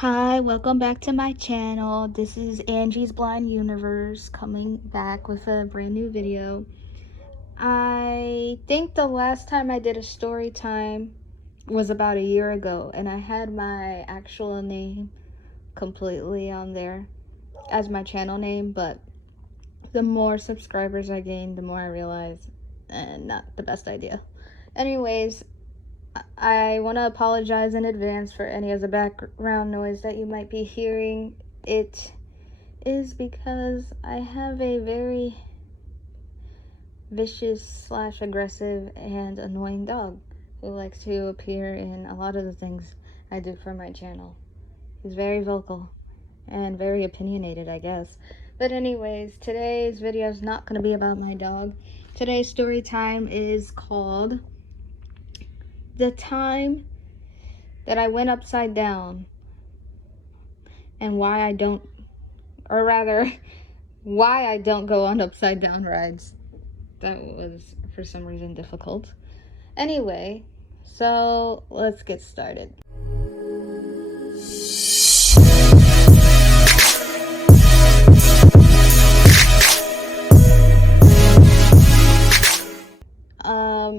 Hi, welcome back to my channel. This is Angie's Blind Universe coming back with a brand new video. I think the last time I did a story time was about a year ago, and I had my actual name completely on there as my channel name, but the more subscribers I gained, the more I realized not the best idea. Anyways, I want to apologize in advance for any of the background noise that you might be hearing. It is because I have a very vicious / aggressive and annoying dog who likes to appear in a lot of the things I do for my channel. He's very vocal and very opinionated, I guess. But anyways, today's video is not going to be about my dog. Today's story time is called The Time That I Went Upside Down and why I don't go on upside down rides. That was for some reason difficult. Anyway, so let's get started.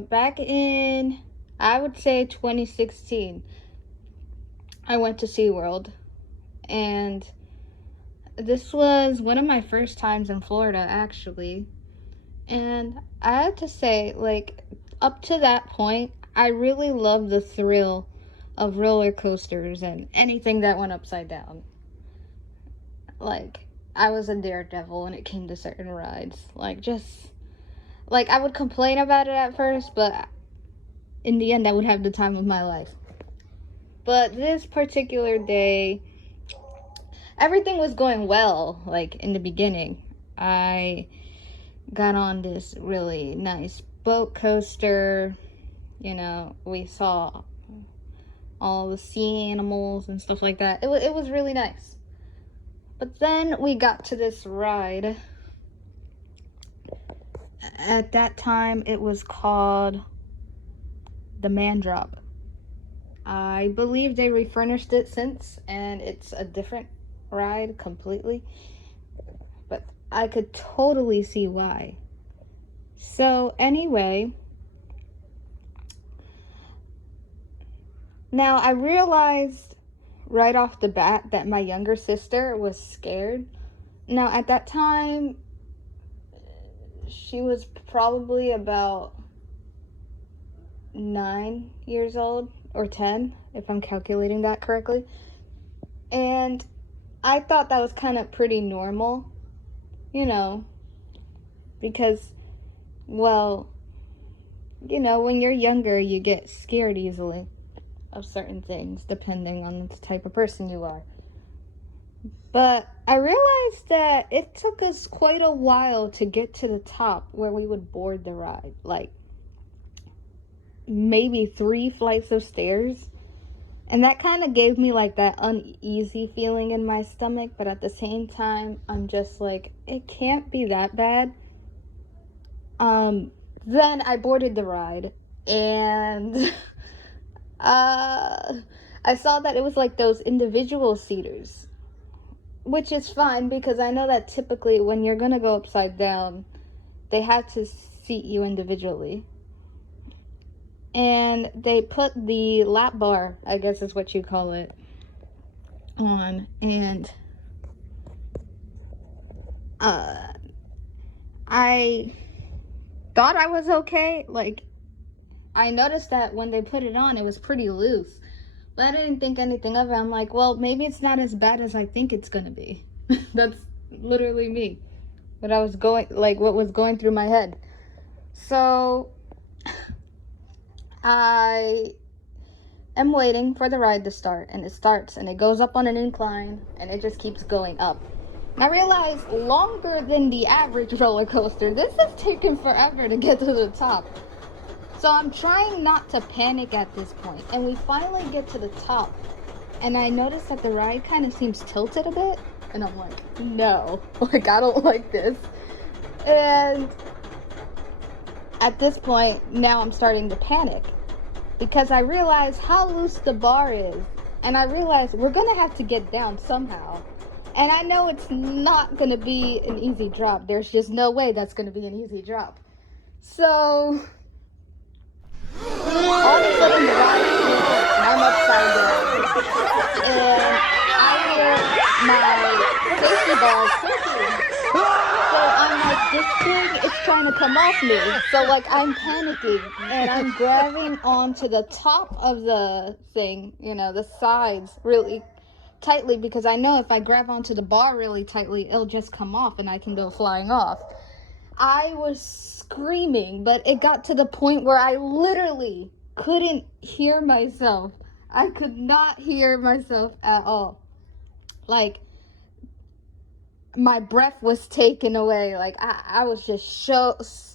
Back in, I would say 2016, I went to SeaWorld, and this was one of my first times in Florida, actually. And I have to say, like, up to that point, I really loved the thrill of roller coasters and anything that went upside down. Like, I was a daredevil when it came to certain rides. I would complain about it at first, but in the end, I would have the time of my life. But this particular day, everything was going well, like, in the beginning. I got on this really nice boat coaster. You know, we saw all the sea animals and stuff like that. It was really nice. But then we got to this ride. At that time, it was called the Man Drop. I believe they refurnished it since, and it's a different ride completely. But I could totally see why. So anyway, now I realized right off the bat that my younger sister was scared. Now at that time, she was probably about 9 years old, or 10, if I'm calculating that correctly. And I thought that was kind of pretty normal, you know, because, well, you know, when you're younger, you get scared easily of certain things, depending on the type of person you are. But I realized that it took us quite a while to get to the top where we would board the ride. Like, maybe 3 flights of stairs. And that kind of gave me like that uneasy feeling in my stomach, but at the same time, I'm just like, it can't be that bad. Then I boarded the ride, and I saw that it was like those individual seaters, which is fine because I know that typically when you're gonna go upside down, they have to seat you individually. And they put the lap bar, I guess is what you call it, on, and I thought I was okay. Like, I noticed that when they put it on, it was pretty loose, but I didn't think anything of it. I'm like, well, maybe it's not as bad as I think it's gonna be. That's literally me. What was going through my head. So I am waiting for the ride to start, and it starts, and it goes up on an incline, and it just keeps going up. And I realized, longer than the average roller coaster, this is taking forever to get to the top. So I'm trying not to panic at this point, and we finally get to the top, and I notice that the ride kind of seems tilted a bit, and I'm like, no, like, I don't like this. And at this point, now I'm starting to panic, because I realize how loose the bar is. And I realized we're gonna have to get down somehow. And I know it's not gonna be an easy drop. There's just no way that's gonna be an easy drop. So, all of a sudden the ride is and I'm upside down. And I hear my safety ball clicking. So I'm like, this thing is trying to come off me. So like I'm panicking and I'm grabbing onto the top of the thing, you know, the sides really tightly, because I know if I grab onto the bar really tightly, it'll just come off and I can go flying off. I was screaming, but it got to the point where I literally couldn't hear myself. I could not hear myself at all. Like, my breath was taken away. Like, I was just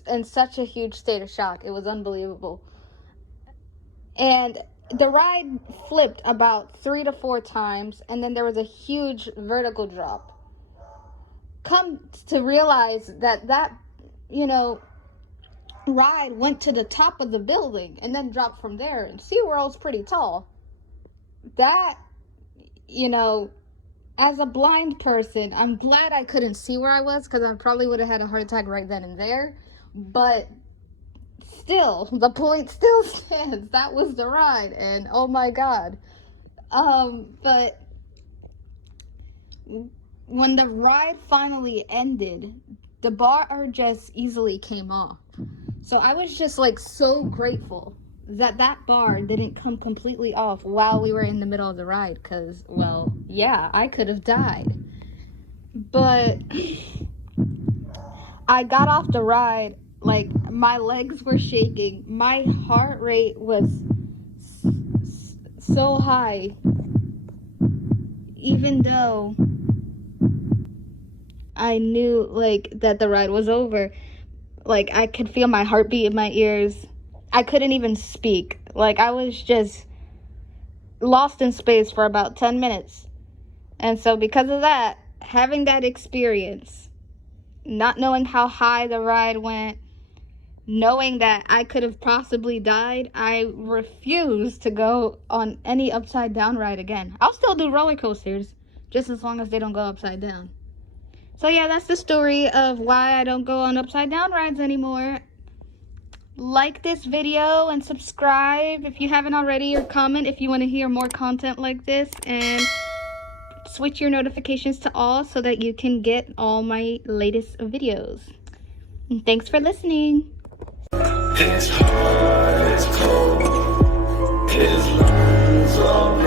in such a huge state of shock. It was unbelievable. And the ride flipped about 3 to 4 times, and then there was a huge vertical drop. Come to realize that you know, ride went to the top of the building and then dropped from there. And SeaWorld's pretty tall. That, you know, as a blind person, I'm glad I couldn't see where I was, because I probably would have had a heart attack right then and there. But still, the point still stands. That was the ride, and oh my god. But when the ride finally ended, the bar just easily came off. So I was just like so grateful that that bar didn't come completely off while we were in the middle of the ride, because, well, yeah, I could have died. But I got off the ride, like, my legs were shaking, my heart rate was so high, even though I knew, like, that the ride was over. Like, I could feel my heartbeat in my ears. I couldn't even speak. Like, I was just lost in space for about 10 minutes. And so because of that, having that experience, not knowing how high the ride went, knowing that I could have possibly died, I refuse to go on any upside down ride again. I'll still do roller coasters, just as long as they don't go upside down. So yeah, that's the story of why I don't go on upside down rides anymore. Like this video and subscribe if you haven't already, or comment if you want to hear more content like this, and switch your notifications to all so that you can get all my latest videos. And thanks for listening. His heart is cold, his lungs are